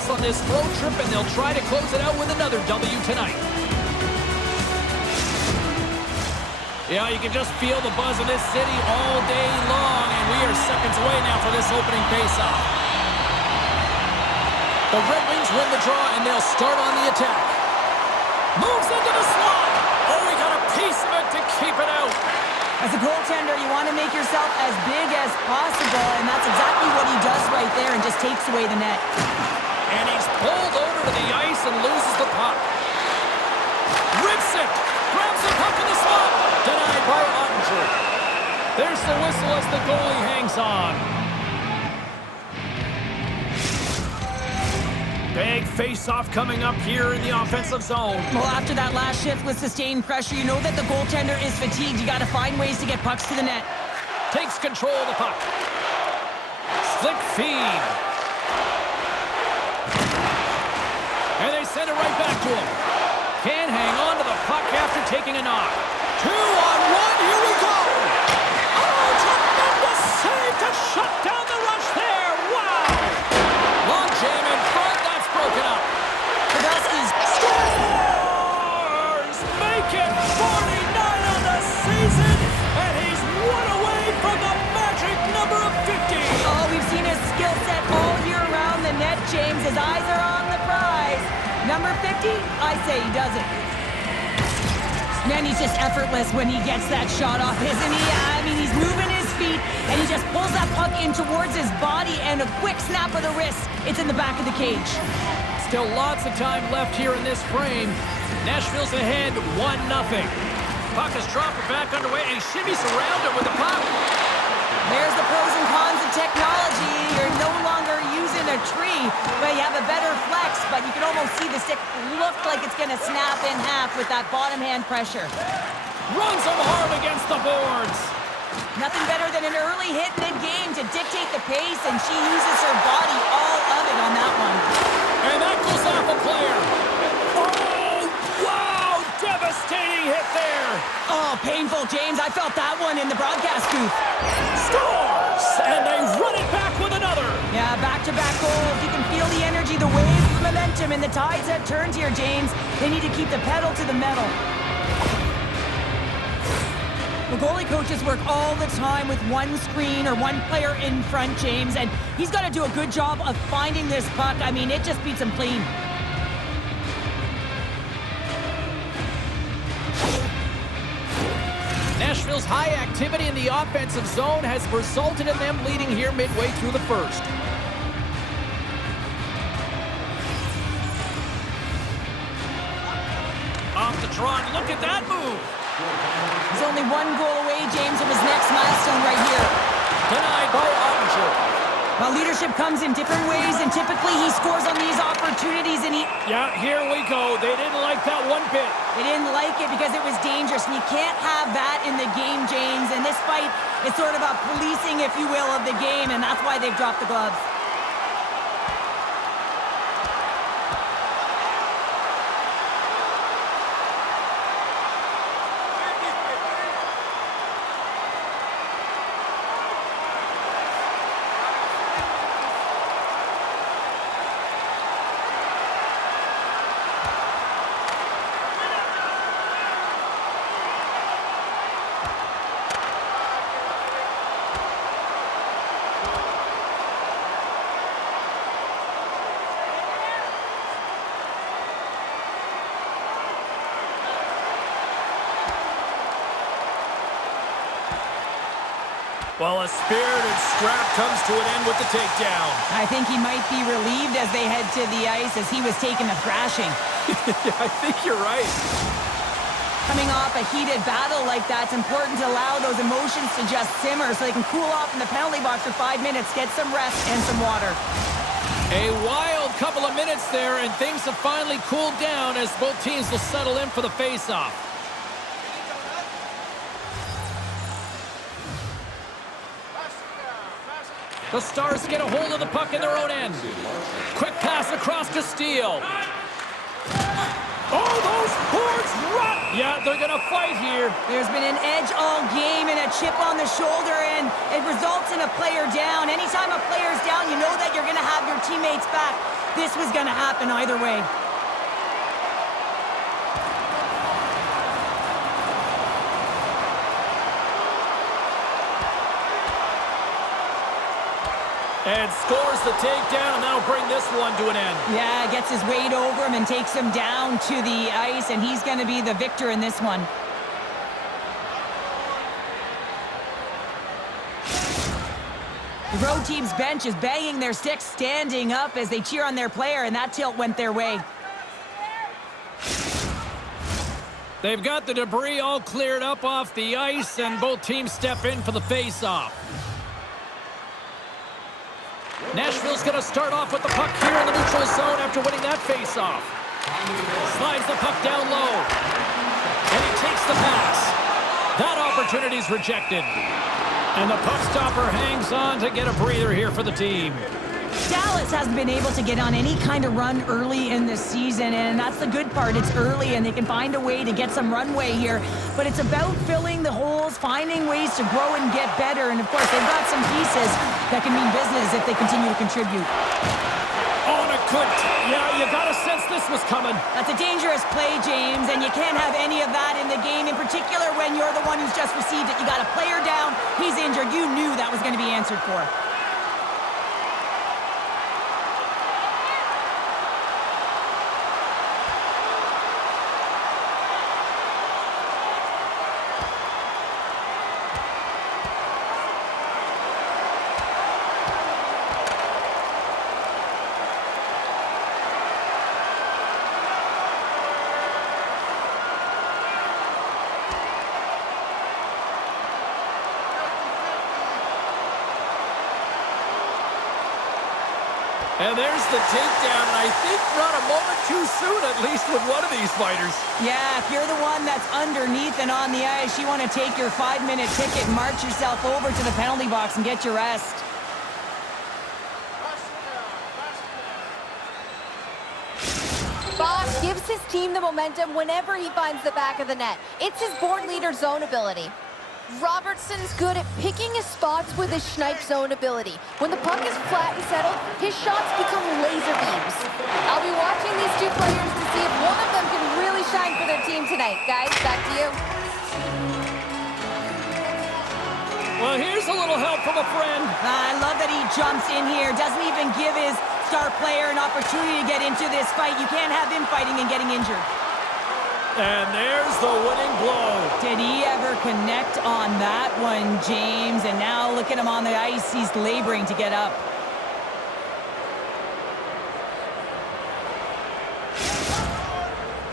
success on this road trip, and they'll try to close it out with another W tonight. Yeah, you can just feel the buzz of this city all day long, and we are seconds away now for this opening faceoff. The Red Wings win the draw, and they'll start on the attack. Moves into the slot. Oh, he got a piece of it to keep it out. As a goaltender, you want to make yourself as big as possible, and that's exactly what he does right there and just takes away the net. And he's pulled over to the ice and loses the puck. Rips it. Grabs the puck in the slot. Denied by Ottinger. There's the whistle as the goalie hangs on. Big face-off coming up here in the offensive zone. Well, after that last shift with sustained pressure, you know that the goaltender is fatigued. You got to find ways to get pucks to the net. Takes control of the puck. Slick feed. And they send it right back to him. Can't hang on to the puck after taking a knock. 2-on-1, here we go! Oh, tremendous save to shut down the rush there! Wow! Long jam in front, that's broken up. Pavelski's scores! Make it 49 on the season, and he's one away from the magic number of 50. Oh, we've seen his skill set all year around the net, James. His eyes are on the prize. Number 50, I say he does it. Man, he's just effortless when he gets that shot off, isn't he? I mean, he's moving his feet, and he just pulls that puck in towards his body, and a quick snap of the wrist. It's in the back of the cage. Still lots of time left here in this frame. Nashville's ahead 1-0. Puck is dropped back underway, and he shimmies around it with the puck. There's the pros and cons of technology. You're no longer using a tree, but you have a better flex, but you can almost see the stick look like it's going to snap in half with that bottom hand pressure. Runs him hard against the boards. Nothing better than an early hit mid-game to dictate the pace, and she uses her body all of it on that one. And that goes off a player. Oh, wow! Devastating hit there. Oh, painful, James. I felt that one in the broadcast booth. Scores! And they run it back with another. Yeah, back-to-back goals. You can feel the energy, the wave, the momentum, and the tides have turned here, James. They need to keep the pedal to the metal. The goalie coaches work all the time with one screen or one player in front, James, and he's got to do a good job of finding this puck. I mean, it just beats him clean. Nashville's high activity in the offensive zone has resulted in them leading here midway through the first. Off the draw, look at that move. He's only one goal away, James, from his next milestone right here. Denied by Ottinger. Well, leadership comes in different ways, and typically he scores on these opportunities, and he... Yeah, here we go. They didn't like that one bit. They didn't like it because it was dangerous, and you can't have that in the game, James. And this fight is sort of a policing, if you will, of the game, and that's why they've dropped the gloves. Well, a spirited scrap comes to an end with the takedown. I think he might be relieved as they head to the ice as he was taking a thrashing. Yeah, I think you're right. Coming off a heated battle like that, it's important to allow those emotions to just simmer so they can cool off in the penalty box for 5 minutes, get some rest and some water. A wild couple of minutes there, and things have finally cooled down as both teams will settle in for the face-off. The Stars get a hold of the puck in their own end. Quick pass across to Steele. Oh, those boards run! Yeah, they're going to fight here. There's been an edge all game and a chip on the shoulder, and it results in a player down. Anytime a player's down, you know that you're going to have your teammates back. This was going to happen either way. And scores the takedown, and that'll bring this one to an end. Yeah, gets his weight over him and takes him down to the ice, and he's going to be the victor in this one. The road team's bench is banging their sticks, standing up as they cheer on their player, and that tilt went their way. They've got the debris all cleared up off the ice, and both teams step in for the face-off. Nashville's going to start off with the puck here in the neutral zone after winning that face-off. Slides the puck down low. And he takes the pass. That opportunity's rejected. And the puck stopper hangs on to get a breather here for the team. Dallas hasn't been able to get on any kind of run early in the season, and that's the good part. It's early, and they can find a way to get some runway here. But it's about filling the holes, finding ways to grow and get better. And, of course, they've got some pieces that can mean business if they continue to contribute. Oh, and a good... Yeah, you got to sense this was coming. That's a dangerous play, James, and you can't have any of that in the game, in particular when you're the one who's just received it. You got a player down, he's injured. You knew that was going to be answered for. And there's the takedown, and I think not a moment too soon, at least with one of these fighters. Yeah, if you're the one that's underneath and on the ice, you want to take your 5-minute ticket, march yourself over to the penalty box and get your rest. Bosch gives his team the momentum whenever he finds the back of the net. It's his board leader zone ability. Robertson's good at picking his spots with his snipe zone ability. When the puck is flat and settled, his shots become laser beams. I'll be watching these two players to see if one of them can really shine for their team tonight. Guys, back to you. Well, here's a little help from a friend. I love that he jumps in here, doesn't even give his star player an opportunity to get into this fight. You can't have him fighting and getting injured. And there's the winning blow. Did he ever connect on that one, James? And now look at him on the ice. He's laboring to get up.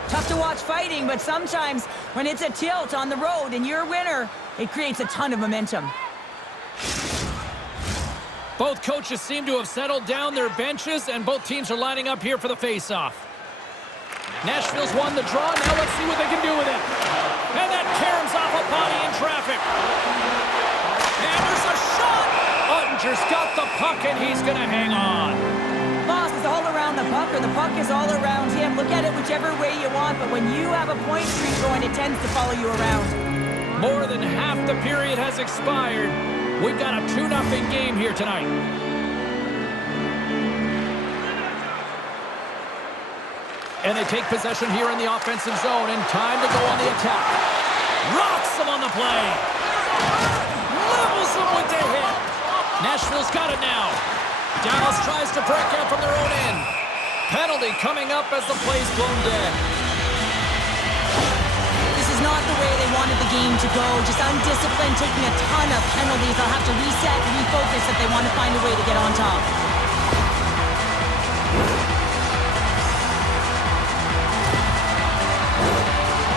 Tough to watch fighting, but sometimes when it's a tilt on the road and you're a winner, it creates a ton of momentum. Both coaches seem to have settled down their benches, and both teams are lining up here for the face-off. Nashville's won the draw. Now let's see what they can do with it. And that caroms off a body in traffic. And there's a shot. Ottinger's got the puck, and he's going to hang on. Boss is all around the puck, or the puck is all around him. Look at it whichever way you want, but when you have a point streak going, it tends to follow you around. More than half the period has expired. We've got a 2-0 game here tonight. And they take possession here in the offensive zone, and time to go on the attack. Rocks him on the play. Levels him with the hit. Nashville's got it now. Dallas tries to break out from their own end. Penalty coming up as the play's blown dead. This is not the way they wanted the game to go. Just undisciplined, taking a ton of penalties. They'll have to reset and refocus if they want to find a way to get on top.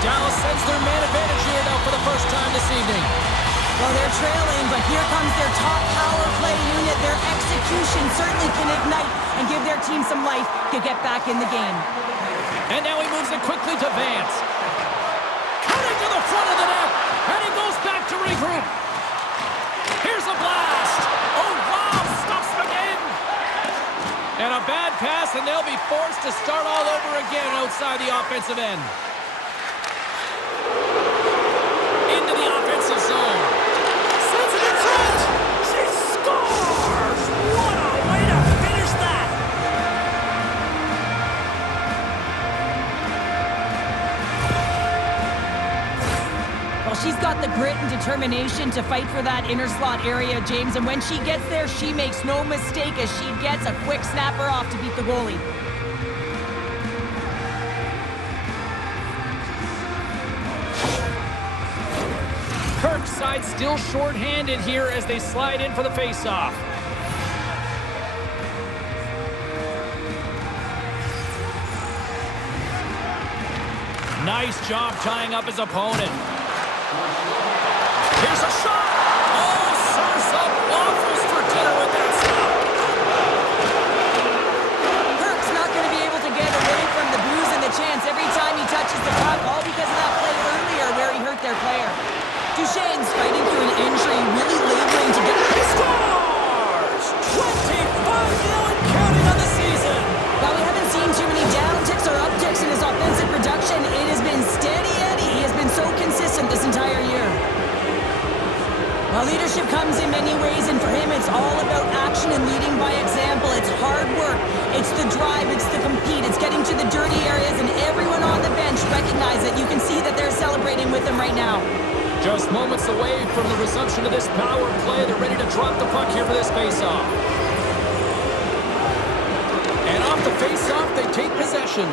Dallas sends their man advantage here now for the first time this evening. Well, they're trailing, but here comes their top power play unit. Their execution certainly can ignite and give their team some life to get back in the game. And now he moves it quickly to Vance. Cutting to the front of the net, and he goes back to regroup. Here's a blast. Oh, wow, stuffs him again. And a bad pass, and they'll be forced to start all over again outside the offensive end. Into the offensive zone. Sends it in front. She scores! What a way to finish that! she's got the grit and determination to fight for that inner slot area, James. And when she gets there, she makes no mistake as she gets a quick snapper off to beat the goalie. Kirk's side still short-handed here as they slide in for the face-off. Nice job tying up his opponent. Here's a shot! Oh, serves up waffles for dinner with that stop. Kirk's not going to be able to get away from the booze and the chance every time he touches the puck, all because of that play earlier where he hurt their player. Duchesne's fighting through an injury, really laboring to get... He scores! 25 now and counting on the season. While we haven't seen too many downticks or upticks in his offensive production, it has been steady Eddie. He has been so consistent this entire year. Well, leadership comes in many ways, and for him, it's all about action and leading by example. It's hard work. It's the drive. It's the compete. It's getting to the dirty areas, and everyone on the bench recognize it. You can see that they're celebrating with him right now. Just moments away from the resumption of this power play. They're ready to drop the puck here for this face-off. And off the face-off, they take possession.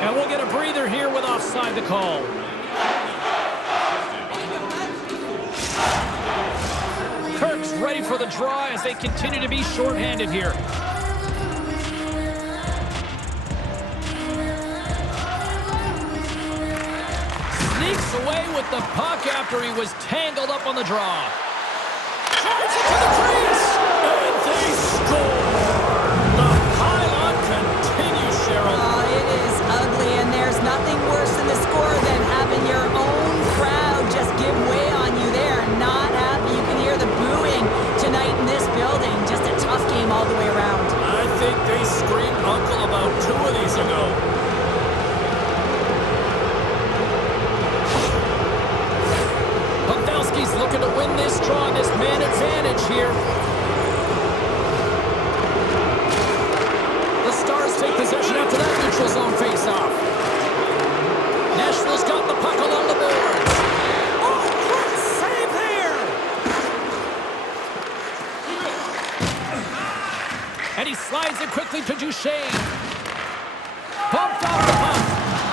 And we'll get a breather here with offside the call. Kirk's ready for the draw as they continue to be short-handed here. Sneaks away with the puck after he was tangled up on the draw. Drives it to the crease, and they score. The pylon continues, Cheryl. Oh, it is ugly, and there's nothing worse in the score than having your own crowd just give way on you. They're not happy. You can hear the booing tonight in this building. Just a tough game all the way around. I think they screamed uncle about 2 of these ago. Pavelski's looking to win this draw, this man advantage here. The Stars take possession after that neutral zone face-off. Nashville's got the puck along the boards. Oh, great save there! And he slides it quickly to Duchesne. Bumped off the puck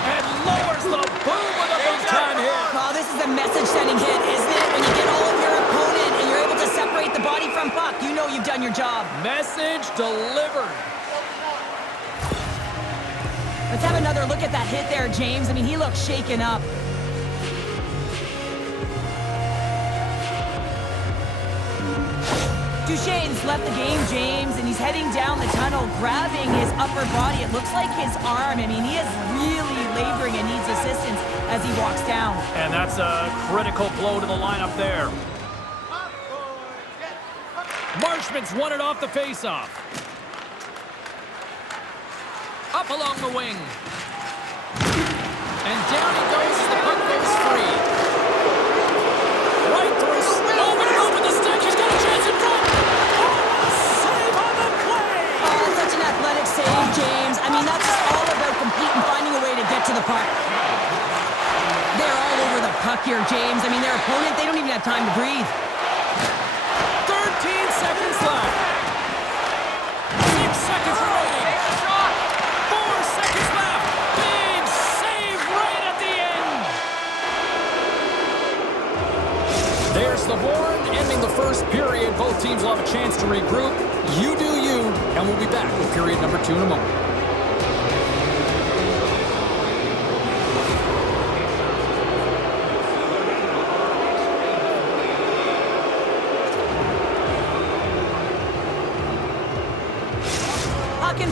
and lowers the boom with a big-time hit. Oh, this is a message-sending hit, isn't it? When you get all of your opponent and you're able to separate the body from puck, you know you've done your job. Message delivered. Let's have another look at that hit there, James. I mean, he looks shaken up. Duchesne's left the game, James, and he's heading down the tunnel, grabbing his upper body. It looks like his arm. I mean, he is really laboring and needs assistance as he walks down. And that's a critical blow to the lineup there. Marshman's won it off the faceoff. Up along the wing. And down he goes as the puck goes free. Right through. Open the stick. He's got a chance in front. Oh, save on the play. Oh, such an athletic save, James. I mean, that's all about competing, finding a way to get to the puck. They're all over the puck here, James. I mean, their opponent, they don't even have time to breathe. 13 seconds left. 6 seconds remaining. 4 seconds left. Big save right at the end. There's the horn ending the first period. Both teams will have a chance to regroup. You do you, and we'll be back with period number 2 in a moment.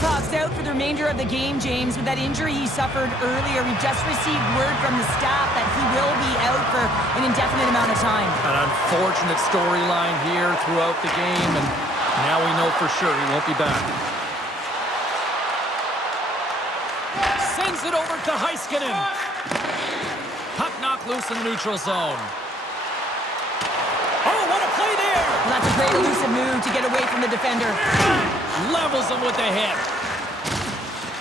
Puck's out for the remainder of the game, James. With that injury he suffered earlier, we just received word from the staff that he will be out for an indefinite amount of time. An unfortunate storyline here throughout the game, and now we know for sure he won't be back. Sends it over to Heiskanen. Puck knocked loose in the neutral zone. Oh, what a play there! Well, that's a great elusive move to get away from the defender. Levels him with the hit.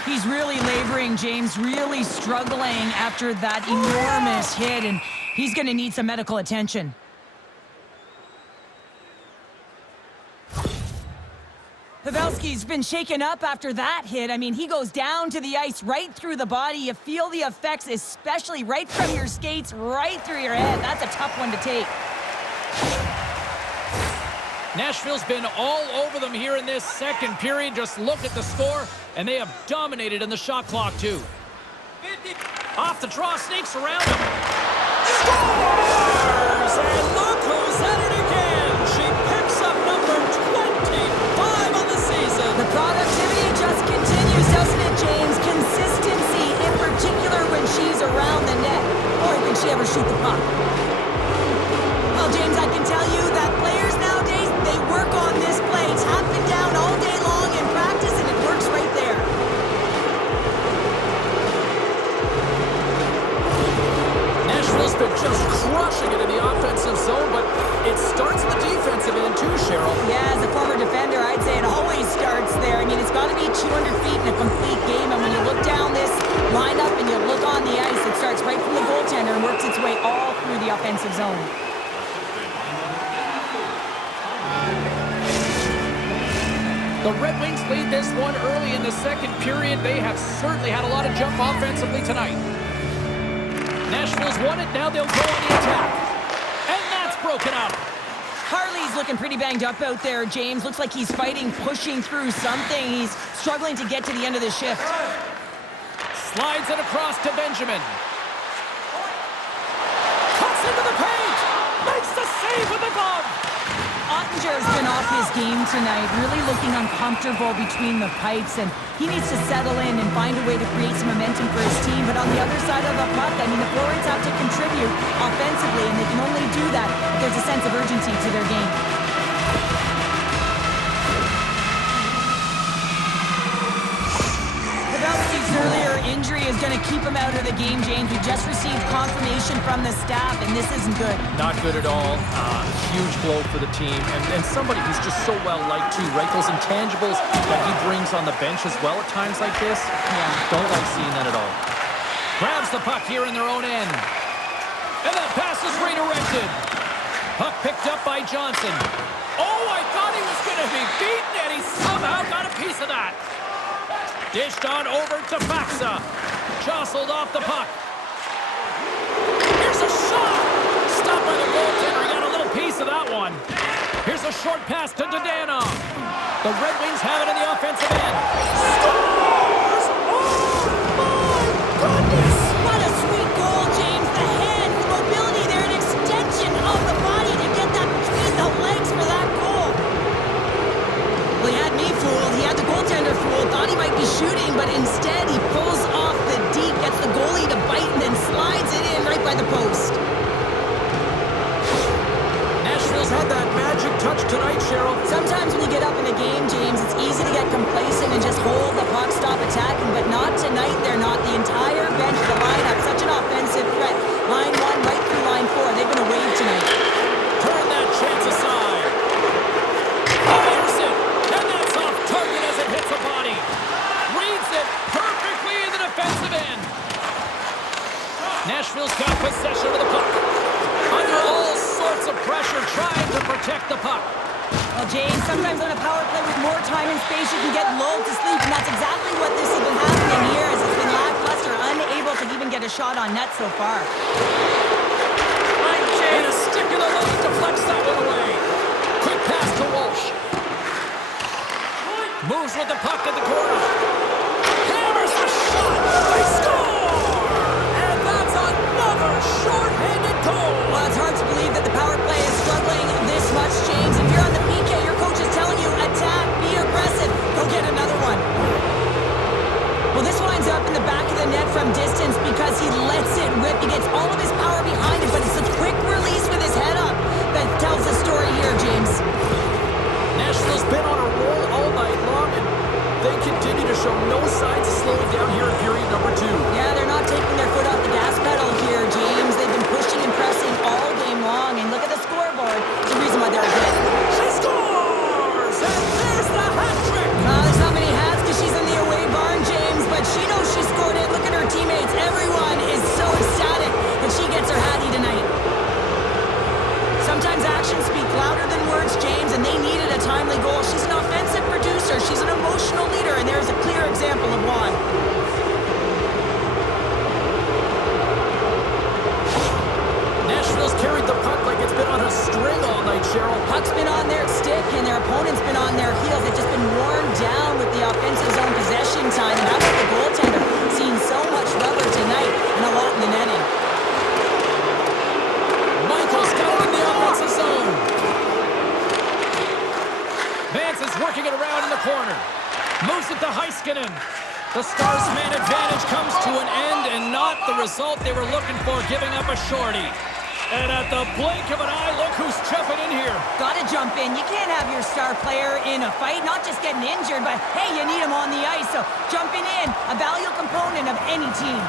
He's really laboring, James, really struggling after that enormous hit. And He's going to need some medical attention. Pavelski's been shaken up after that hit. I mean, he goes down to the ice right through the body. You feel the effects, especially right from your skates, right through your head. That's a tough one to take. Nashville's been all over them here in this second period. Just look at the score, and they have dominated in the shot clock, too. Off the draw, sneaks around him. Scores! And look who's at it again. She picks up number 25 on the season. The productivity just continues, doesn't it, James? Consistency, in particular when she's around the net. Boy, can she ever shoot the puck. Well, James, I can tell you that players nowadays, they work on this play. It's happened down all day long in practice, and it works right there. Nashville's been just crushing it in the offensive zone, but it starts in the defensive end too, Cheryl. Yeah, as a former defender, I'd say it always starts there. I mean, it's got to be 200 feet in a complete game, and when you look down this lineup and you look on the ice, it starts right from the goaltender and works its way all through the offensive zone. The Red Wings lead this one early in the second period. They have certainly had a lot of jump offensively tonight. Nashville's won it. Now they'll go on the attack. And that's broken up. Harley's looking pretty banged up out there, James. Looks like he's fighting, pushing through something. He's struggling to get to the end of the shift. Slides it across to Benjamin. Cuts into the paint. Makes the save with the glove. Ottinger's been off his game tonight, really looking uncomfortable between the pipes, and he needs to settle in and find a way to create some momentum for his team. But on the other side of the puck, I mean, the forwards have to contribute offensively, and they can only do that if there's a sense of urgency to their game. Pavelski's earlier injury is going to keep him out of the game, James. We just received confirmation from the staff, and this isn't good. Not good at all. Huge blow for the team, and somebody who's just so well-liked too, right? Those intangibles that he brings on the bench as well at times like this. Yeah. Don't like seeing that at all. Grabs the puck here in their own end. And that pass is redirected. Puck picked up by Johnson. Oh, I thought he was going to be beaten, and he somehow got a piece of that. Dished on over to Faxa. Jostled off the puck. Here's a shot! Stopped by the goaltender. He got a little piece of that one. Here's a short pass to Dadonov. The Red Wings have it in the offensive end. Scores! Oh, my goodness! What a sweet goal, James. The head, the mobility there, an extension of the body to get that between the legs for that goal. Well, he had me fooled. He had the goaltender fooled. Thought he might be shooting, but instead he pulls off the deep, gets the goalie to bite, and then slides it in right by the post. Nashville's had that magic touch tonight, Cheryl. Sometimes when you get up in a game, James, it's easy to get complacent and just hold the puck, stop attacking, but not tonight. They're not. The entire bench, the lineup, such an offensive threat. Line 1 right through line 4. They've been a wave tonight. Turn that chance aside. Fires it, and that's off target as it hits a body. Reads it perfectly in the defensive end. Nashville's got possession of the puck. Under all sorts of pressure, trying to protect the puck. Well, James, sometimes on a power play with more time and space, you can get lulled to sleep, and that's exactly what this has been happening here, as it's been lackluster, unable to even get a shot on net so far. And a stick in the lane deflects that one away. Quick pass to Walsh. Moves with the puck in the corner. Hammers the shot. They score! And that's another short-handed goal. Well, it's hard to believe that the power play is struggling this much, James. If you're on the PK, your coach is telling you, attack, be aggressive, go get another one. Well, this winds up in the back of the net from distance because he lets it rip. He gets all of his power behind it, but it's a quick release with his head up that tells the story here, James. Nashville's been on a roll all night long, and they continue to show no signs of slowing down here in period number 2. Yeah, they're not taking their foot off the gas pedal here, James. They've been pushing and pressing all game long, and look at the scoreboard. It's the reason why they're ahead. She scores! And there's the hat trick! There's not many hats because she's in the away barn, James, but she knows she scored it. Look at her teammates. Everyone is so ecstatic that she gets her hattie tonight. Stars man advantage comes to an end, and not the result they were looking for, giving up a shorty. And at the blink of an eye, look who's jumping in here. Gotta jump in. You can't have your star player in a fight, not just getting injured, but hey, you need him on the ice. So jumping in, a valuable component of any team.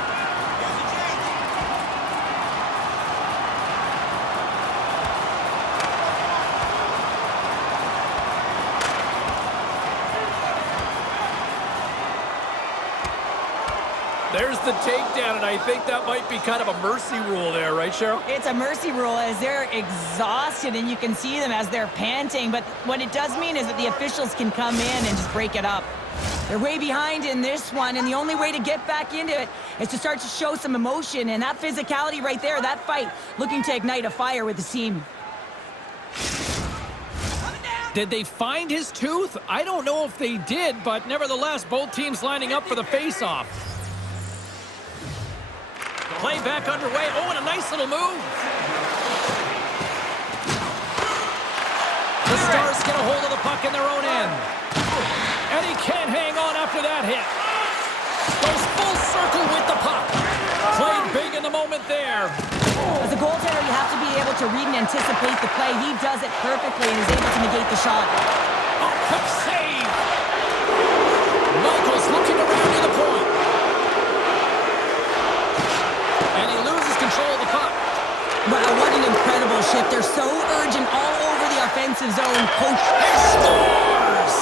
There's the takedown, and I think that might be kind of a mercy rule there, right, Cheryl? It's a mercy rule as they're exhausted, and you can see them as they're panting. But what it does mean is that the officials can come in and just break it up. They're way behind in this one, and the only way to get back into it is to start to show some emotion. And that physicality right there, that fight, looking to ignite a fire with the team. Did they find his tooth? I don't know if they did, but nevertheless, both teams lining up for the face-off. Play back underway. Oh, and a nice little move. The Stars get a hold of the puck in their own end. And he can't hang on after that hit. Goes full circle with the puck. Played big in the moment there. As a goaltender, you have to be able to read and anticipate the play. He does it perfectly and is able to negate the shot. Oh, quick save. Michaels looking around to the point. And he loses control of the puck. Wow, what an incredible shift. They're so urgent all over the offensive zone. Coach. He scores!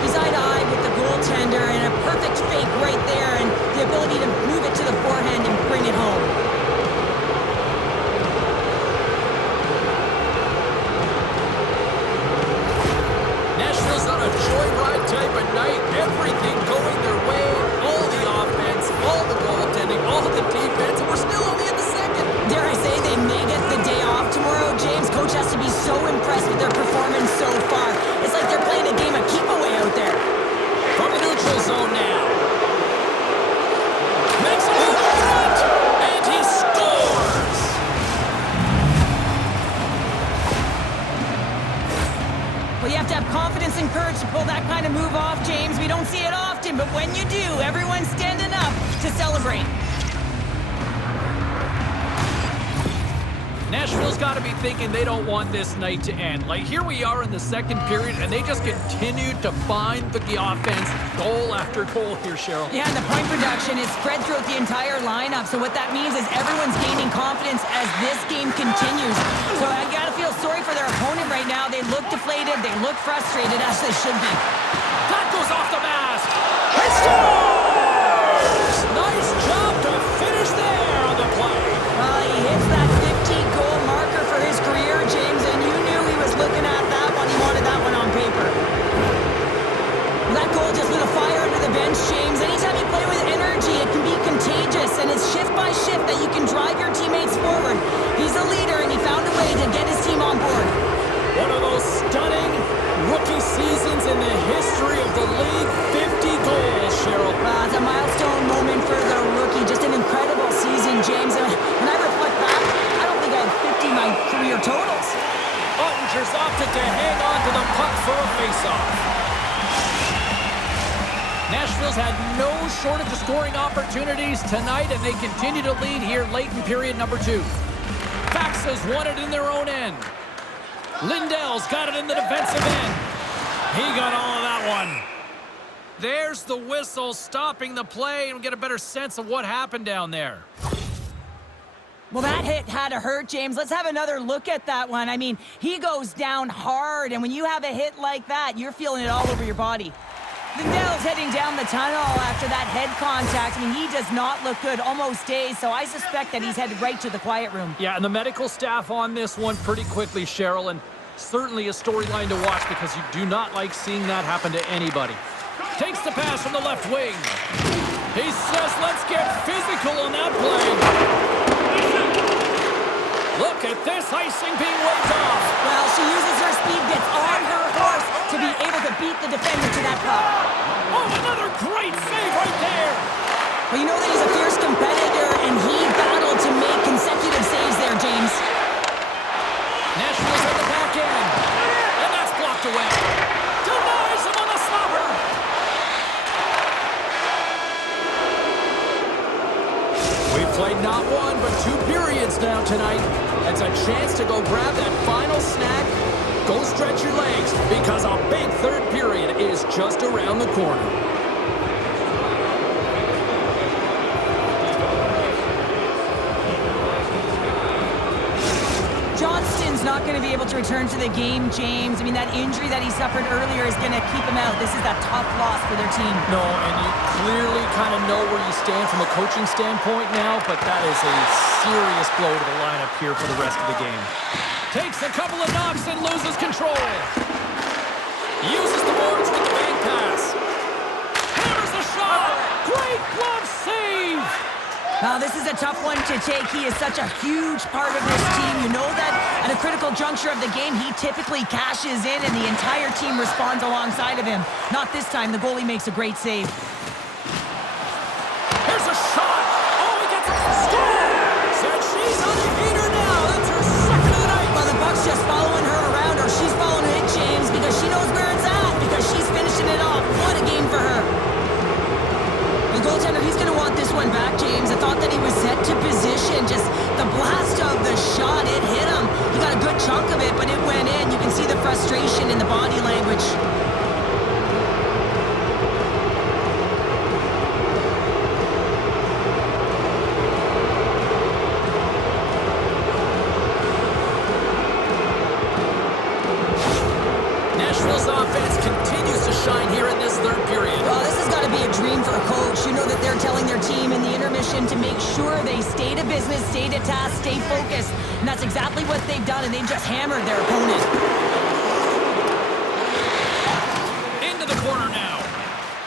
He's eye to eye with the goaltender, and a perfect fake right there, and the ability to move it to the forehand and bring it home. Nashville's on a joyride type of night. Everything going their way. All the offense, all the goaltending, all the defense, and we're still only in the second. Dare I say they may get the day off tomorrow, James? Coach has to be so impressed with their performance so far. It's like they're playing a game of keep away out there. From the neutral zone now. Makes a move in front, and he scores! Well, you have to have confidence and courage to pull that kind of move off, James. We don't see it often, but when you do, everyone's standing up to celebrate. Nashville's got to be thinking they don't want this night to end. Like, here we are in the second period, and they just continued to find the offense goal after goal here, Cheryl. Yeah, and the point production is spread throughout the entire lineup. So what that means is everyone's gaining confidence as this game continues. So I got to feel sorry for their opponent right now. They look deflated. They look frustrated, as they should be. That goes off the mask. He scores! Nice job to finish there on the play. Well, he hits that 50-goal marker for his career, James, and you knew he was looking at that one. He wanted that one on paper. That goal just lit a fire under the bench, James. Anytime you play with energy, it can be contagious, and it's shift by shift that you can drive your teammates forward. He's a leader, and he found a way to get his team on board. One of those stunning rookie seasons in the history of the league. 50 goals, Cheryl. It's a milestone moment for the rookie. Just an incredible season, James. And when I reflect back, I don't think I had 50 my career totals. Ottinger's opted to hang on to the puck for a faceoff. Nashville's had no shortage of scoring opportunities tonight, and they continue to lead here late in period number 2. Faxas won it in their own end. Lindell's got it in the defensive end. He got all of that one. There's the whistle stopping the play, and we get a better sense of what happened down there. Well, that hit had to hurt, James. Let's have another look at that one. I mean, he goes down hard, and when you have a hit like that, you're feeling it all over your body. Lindell's heading down the tunnel after that head contact. I mean, he does not look good, almost dazed, so I suspect that he's headed right to the quiet room. Yeah, and the medical staff on this one pretty quickly, Cheryl, and certainly a storyline to watch because you do not like seeing that happen to anybody. Takes the pass from the left wing. He says, let's get physical on that play. Look at this icing being waved off. Well, she uses her speed, gets on her horse to be able to beat the defender to that puck. Oh, another great save right there. Well, you know that he's a fierce competitor, and he battled to make consecutive saves there, James. Nashville's on the back end. tonight, it's a chance to go grab that final snack, go stretch your legs, because a big third period is just around the corner. Johnston's not going to be able to return to the game, James. I mean, that injury that he suffered earlier is going to keep him out. This is a tough loss for their team. No, and you clearly kind of know where you stand from a coaching standpoint now, but that is a serious blow to the lineup here for the rest of the game. Takes a couple of knocks and loses control. Uses the boards with the bank pass. Hammers the shot. Great glove save. This is a tough one to take. He is such a huge part of this team. You know that at a critical juncture of the game, he typically cashes in and the entire team responds alongside of him. Not this time. The goalie makes a great save. Here's a shot. Oh, he gets a scores. And she's on the heater now. That's her second of the night. Well, the Buck's just following her around, or she's following it, James, because she knows where it's at, because she's finishing it off. What a game for her. The goaltender, he's going to want this one back, James. I thought that he was set to position. Just the blast of the shot, it hit him. He got a good chunk of it, but it went in. You can see the frustration in the body language. Nashville's offense continues to shine here in this third period. Well, this has got to be a dream for a coach. You know that they're telling their team in the intermission to make sure they stay to business, stay to task, stay focused. And that's exactly what they've done, and they've just hammered their opponent. Into the corner now.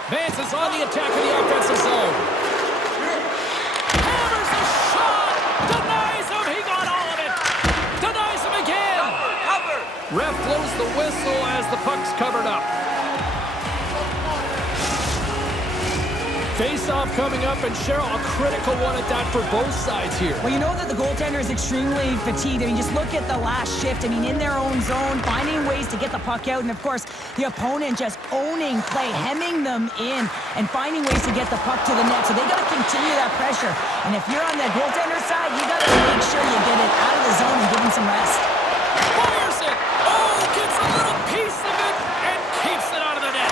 Vance is on the attack of the offensive zone. Hammers a shot. Denies him. He got all of it. Denies him again. Cover. Ref blows the whistle as the puck's covered up. Face-off coming up, and Cheryl, a critical one at that for both sides here. Well, you know that the goaltender is extremely fatigued. I mean, just look at the last shift. I mean, in their own zone, finding ways to get the puck out, and of course, the opponent just owning play, hemming them in, and finding ways to get the puck to the net. So they got to continue that pressure. And if you're on the goaltender side, you got to make sure you get it out of the zone and give him some rest. Fires it. Oh, gets a little piece of it and keeps it out of the net.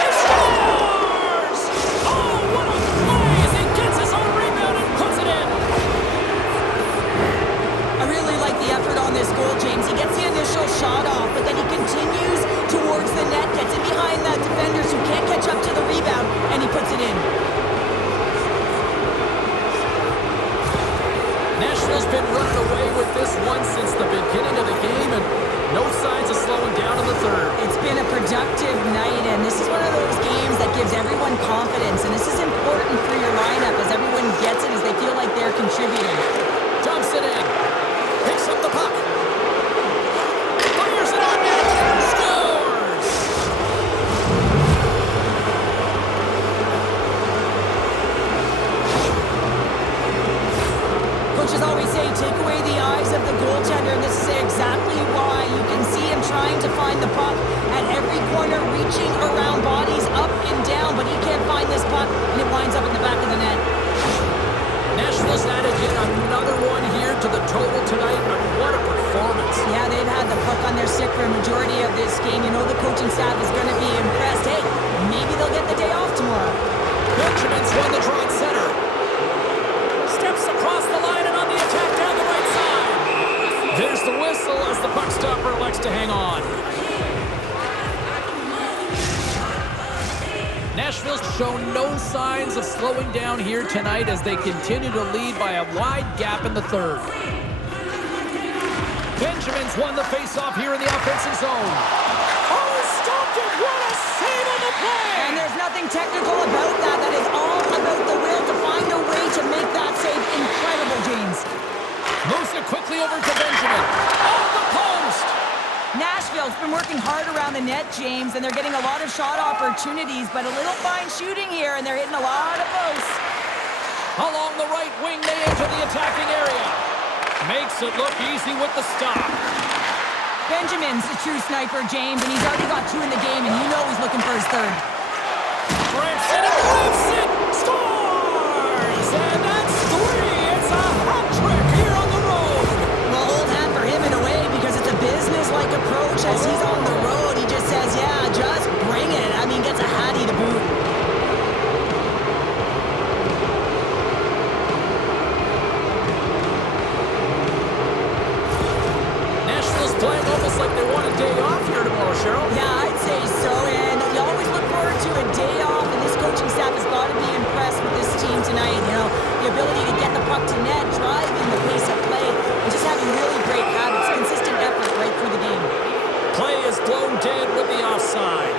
He scores! Oh, what a play as he gets his own rebound and puts it in. I really like the effort on this goal, James. He gets the initial shot off, but then he continues towards the net, gets in behind the defenders who can't catch up to the rebound, and he puts it in. Nashville's been running away with this one since the beginning of the game, and no signs of slowing down in the third. It's been a productive night, and this is one of those games that gives everyone confidence, and this is important for your lineup as everyone gets it, as they feel like they're contributing. Dumps it in. Picks up the puck. Fires it on net. Scores! Coaches always say, take away the eyes of the goaltender, and this is exactly why. You can see him trying to find the puck at every corner, reaching around bodies up and down, but he can't find this puck, and it winds up in the back of the net. Nashville's added yet another one here to the total tonight, but what a performance. Yeah, they've had the puck on their stick for a majority of this game. You know the coaching staff is going to be impressed. Hey, maybe they'll get the day off tomorrow. Benjamin's won the draw at center. Steps across the line and on the attack down the right side. There's the whistle as the puck stopper elects to hang on. Nashville's shown no signs of slowing down here tonight as they continue to lead by a wide gap in the third. Benjamin's won the faceoff here in the offensive zone. Oh, stopped it! What a save on the play! And there's nothing technical about that. That is all about the will to find a way to make that save incredible, James. Moves it quickly over to Benjamin. On the post! Nashville's been working hard around the net, James, and they're getting a lot of shot opportunities, but a little fine shooting here, and they're hitting a lot of posts. Along the right wing, they enter the attacking area. Makes it look easy with the stop. Benjamin's a true sniper, James, and he's already got 2 in the game, and you know he's looking for his third. Branson rips it! Scores! And that's 3! It's a hat trick here on the road! because he's on the road. He just says, yeah, just bring it. I mean, gets a Hattie to boot. Nashville's playing almost like they want a day off here tomorrow, Cheryl. Yeah, I'd say so, and you always look forward to a day off, and this coaching staff has got to be impressed with this team tonight. You know, the ability to get the puck to net, driving the pace of play, and just having really great habits, consistent effort right through the game. Play is blown dead with the offside.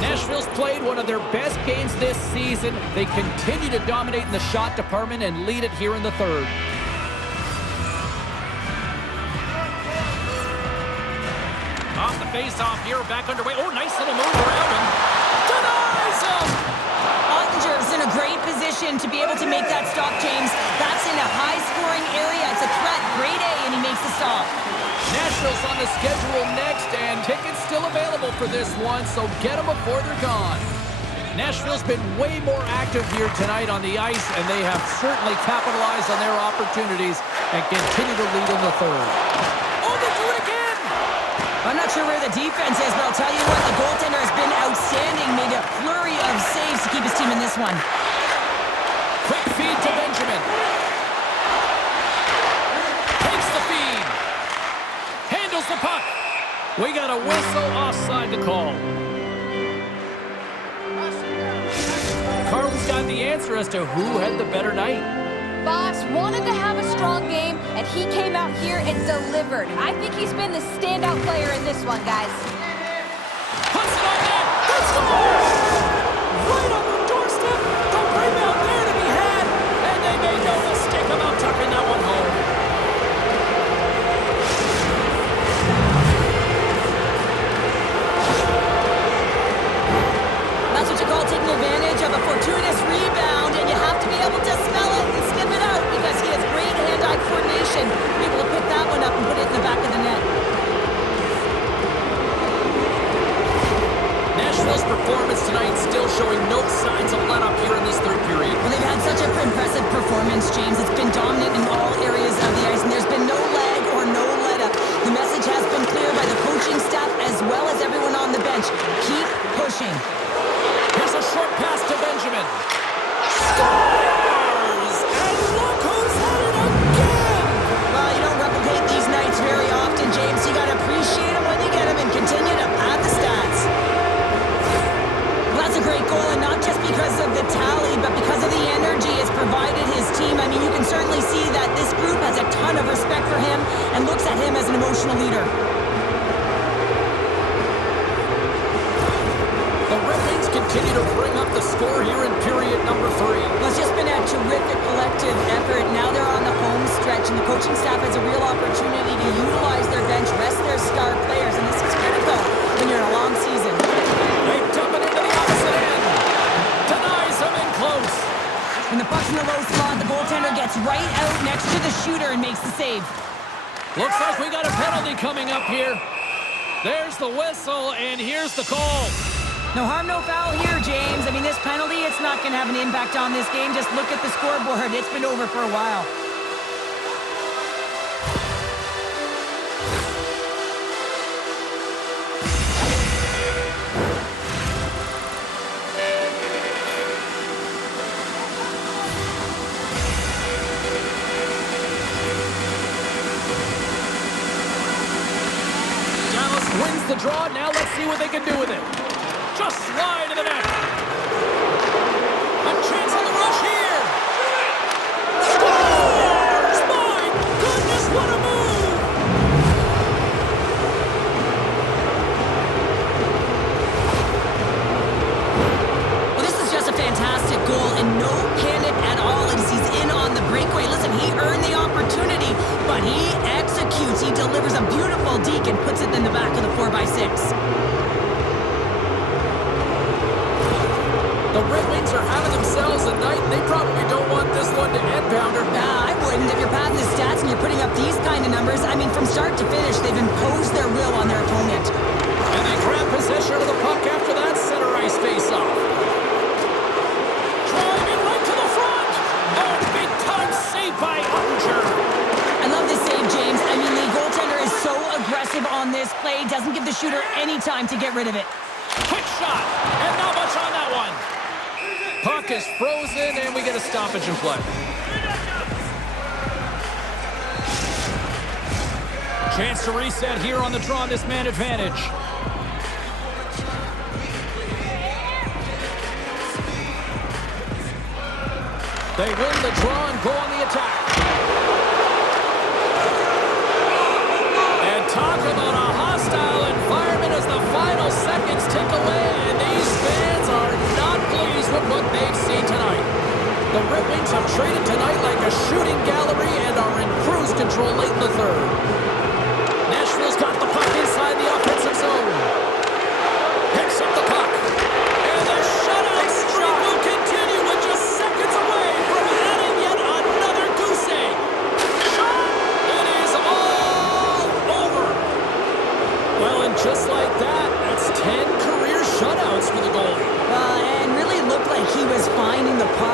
Nashville's played one of their best games this season. They continue to dominate in the shot department and lead it here in the third. Off the face-off here, back underway. Oh, nice little move around him. Denies him! Ottinger's in a great position to be able to make that stop, James. That's in a high-scoring area. It's a threat. Grade A, and he makes the stop. Nashville's on the schedule next, and tickets still available for this one, so get them before they're gone. Nashville's been way more active here tonight on the ice, and they have certainly capitalized on their opportunities and continue to lead in the third. Oh, they do it again! I'm not sure where the defense is, but I'll tell you what, the goaltender has been outstanding. Made a flurry of saves to keep his team in this one. Quick feed to Benjamin. Takes the feed. Handles the puck. We got a whistle offside to call. Carl's got the answer as to who had the better night. Boss wanted to have a strong game, and he came out here and delivered. I think he's been the standout player in this one, guys. Puts it on net. Good score! Right on the doorstep. The rebound there to be had. And they made no mistake about tucking that one home. That's what you call taking advantage of a fortuitous rebound, and you have to be able to smell it and sniff it out because he has great hand-eye coordination to be able to pick that one up and put it in the back of the net. Nashville's performance tonight still showing no signs of let-up here in this third period. Well, they've had such an impressive performance, James. It's been dominant in all areas of the ice, and there's been no lag or no let-up. The message has been clear by the coaching staff as well as everyone on the bench. Keep pushing. Here's a short pass to Benjamin. Scores! And look who's at it again! Well, you don't replicate these nights very often, James. You got to appreciate them when you get them and continue to pad the stats. Well, that's a great goal, and not just because of the tally, but because of the energy it's provided his team. I mean, you can certainly see that this group has a ton of respect for him and looks at him as an emotional leader. The Red Wings continue to bring up the score here in period number 3. Well, it's just been a terrific collective effort. Now they're on the home stretch, and the coaching staff has a real opportunity to utilize their bench, rest their star players, and this is critical when you're in a long season. They dump it into the opposite end. Denies him in close. When the puck's in the low slot, the goaltender gets right out next to the shooter and makes the save. Looks like we got a penalty coming up here. There's the whistle, and here's the call. No harm, no foul here, James. I mean, this penalty, it's not going to have an impact on this game. Just look at the scoreboard. It's been over for a while. Dallas wins the draw. Now let's see what they can do with it. Just wide of the net. A chance on the rush here. Scores! My goodness, what a move! Well, this is just a fantastic goal, and no panic at all as he's in on the breakaway. Listen, he earned the opportunity, but he executes. He delivers a beautiful deke and puts it in the back of the 4x6. The Red Wings are having themselves a night. They probably don't want this one to end, Pounder. Nah, I wouldn't. If you're padding the stats and you're putting up these kind of numbers, I mean, from start to finish, they've imposed their will on their opponent. And they grab possession of the puck after that center ice face-off. Driving right to the front. Oh, big-time save by Ottinger. I love this save, James. I mean, the goaltender is so this play doesn't give the shooter any time to get rid of it. Quick shot, and not much on that one. Puck is frozen, and we get a stoppage in play. Chance to reset here on the draw on this man advantage. They win the draw and go on the attack. And talk about a hostile environment as the final seconds tick away, and these fans are not pleased with what they've seen tonight. The Red Wings have traded tonight like a shooting gallery and are in cruise control late in the third. Nashville's got the puck inside the offensive zone. Picks up the puck. And the shutout streak will continue with just seconds away from adding yet another goose egg. It is all over. Well, and just like that, that's 10 career shutouts for the goalie. And really looked like he was finding the puck